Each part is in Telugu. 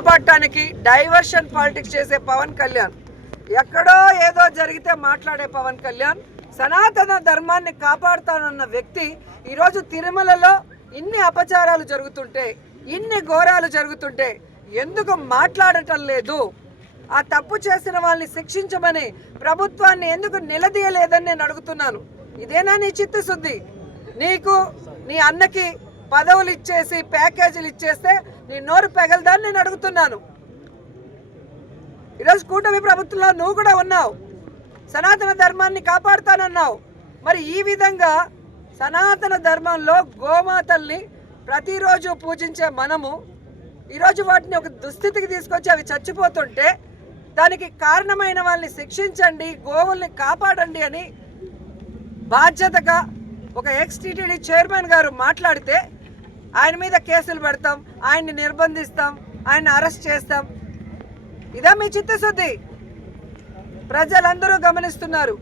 కాపాడటానికి డైవర్షన్ పాలిటిక్స్ చేసే పవన్ కళ్యాణ్, ఎక్కడో ఏదో జరిగితే మాట్లాడే పవన్ కళ్యాణ్ సనాతన ధర్మాన్ని కాపాడుతానన్న వ్యక్తి ఈరోజు తిరుమలలో ఇన్ని అపచారాలు జరుగుతుంటే, ఇన్ని ఘోరాలు జరుగుతుంటే ఎందుకు మాట్లాడటం లేదు? ఆ తప్పు చేసిన వాళ్ళని శిక్షించమని ప్రభుత్వాన్ని ఎందుకు నిలదీయలేదని నేను అడుగుతున్నాను. ఇదేనా నీ చిత్తశుద్ధి? నీకు నీ అన్నకి పదవులు ఇచ్చేసి ప్యాకేజీలు ఇచ్చేస్తే నీ నోరు పెగలదాన్ని నేను అడుగుతున్నాను. ఈరోజు కూటమి ప్రభుత్వంలో నువ్వు కూడా ఉన్నావు, సనాతన ధర్మాన్ని కాపాడుతానన్నావు. మరి ఈ విధంగా సనాతన ధర్మంలో గోమాతల్ని ప్రతిరోజు పూజించే మనము ఈరోజు వాటిని ఒక దుస్థితికి తీసుకొచ్చి అవి చచ్చిపోతుంటే దానికి కారణమైన వాళ్ళని శిక్షించండి, గోవుల్ని కాపాడండి అని బాధ్యతగా ఒక ఎక్స్-టీటీడీ చైర్మన్ గారు మాట్లాడితే ఆయన మీద కేసులు పెడతాం, ఆయన్ని నిర్బంధిస్తాం, ఆయన్ని అరెస్ట్ చేస్తాం. ఇదా మీ చిత్తశుద్ధి? ప్రజలందరూ గమనిస్తున్నారు.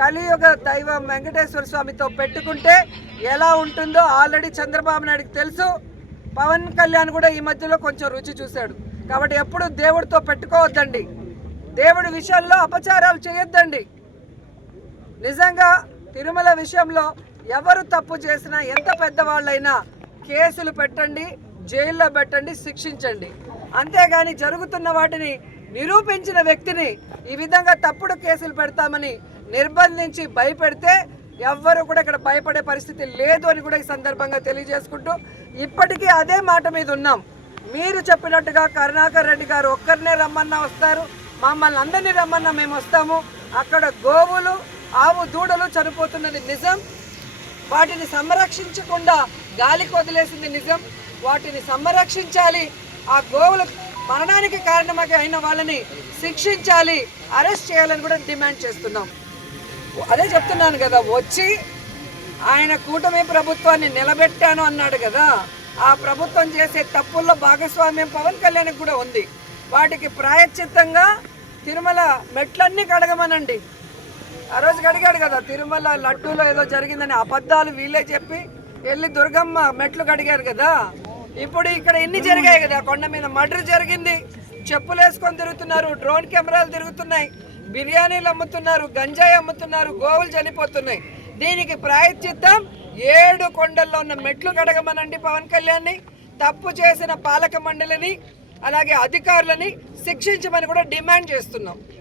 కలియుగ దైవం వెంకటేశ్వర స్వామితో పెట్టుకుంటే ఎలా ఉంటుందో ఆల్రెడీ చంద్రబాబు నాయుడుకి తెలుసు. పవన్ కళ్యాణ్ కూడా ఈ మధ్యలో కొంచెం రుచి చూశాడు. కాబట్టి ఎప్పుడు దేవుడితో పెట్టుకోవద్దండి, దేవుడి విషయంలో అపచారాలు చేయొద్దండి. నిజంగా తిరుమల విషయంలో ఎవరు తప్పు చేసినా, ఎంత పెద్దవాళ్ళైనా కేసులు పెట్టండి, జైల్లో పెట్టండి, శిక్షించండి. అంతేగాని జరుగుతున్న వాటిని నిరూపించిన వ్యక్తిని ఈ విధంగా తప్పుడు కేసులు పెడతామని నిర్బంధించి భయపెడితే ఎవ్వరు కూడా ఇక్కడ భయపడే పరిస్థితి లేదు అని కూడా ఈ సందర్భంగా తెలియజేసుకుంటూ, ఇప్పటికీ అదే మాట మీద ఉన్నాం. మీరు చెప్పినట్టుగా కరుణాకర్ రెడ్డి గారు ఒక్కరినే రమ్మన్నా వస్తారు, మమ్మల్ని అందరినీ రమ్మన్నా మేము వస్తాము. అక్కడ గోవులు, ఆవు దూడలు చనిపోతున్నది నిజం, వాటిని సంరక్షించకుండా గాలికి వదిలేసింది నిజం. వాటిని సంరక్షించాలి, ఆ గోవుల మరణానికి కారణమైన వాళ్ళని శిక్షించాలి, అరెస్ట్ చేయాలని కూడా డిమాండ్ చేస్తున్నాం. అదే చెప్తున్నాను కదా, వచ్చి ఆయన కూటమి ప్రభుత్వాన్ని నిలబెట్టాను అన్నాడు కదా, ఆ ప్రభుత్వం చేసే తప్పుల్లో భాగస్వామ్యం పవన్ కళ్యాణ్కి కూడా ఉంది. వాటికి ప్రాయశ్చిత్తంగా తిరుమల మెట్లన్నీ కడగమనండి. ఆ రోజు కడిగాడు కదా, తిరుమల లడ్డూలో ఏదో జరిగిందని అబద్ధాలు వీళ్ళే చెప్పి వెళ్ళి దుర్గమ్మ మెట్లు కడిగారు కదా. ఇప్పుడు ఇక్కడ ఎన్ని జరిగాయి కదా, కొండ మీద మర్డర్ జరిగింది, చెప్పులు వేసుకొని తిరుగుతున్నారు, డ్రోన్ కెమెరాలు తిరుగుతున్నాయి, బిర్యానీలు అమ్ముతున్నారు, గంజాయి అమ్ముతున్నారు, గోవులు చనిపోతున్నాయి. దీనికి ప్రాయశ్చిత్తం 7 కొండల్లో ఉన్న మెట్లు కడగమనండి పవన్ కళ్యాణ్ని. తప్పు చేసిన పాలక మండలిని అలాగే అధికారులని శిక్షించమని కూడా డిమాండ్ చేస్తున్నాం.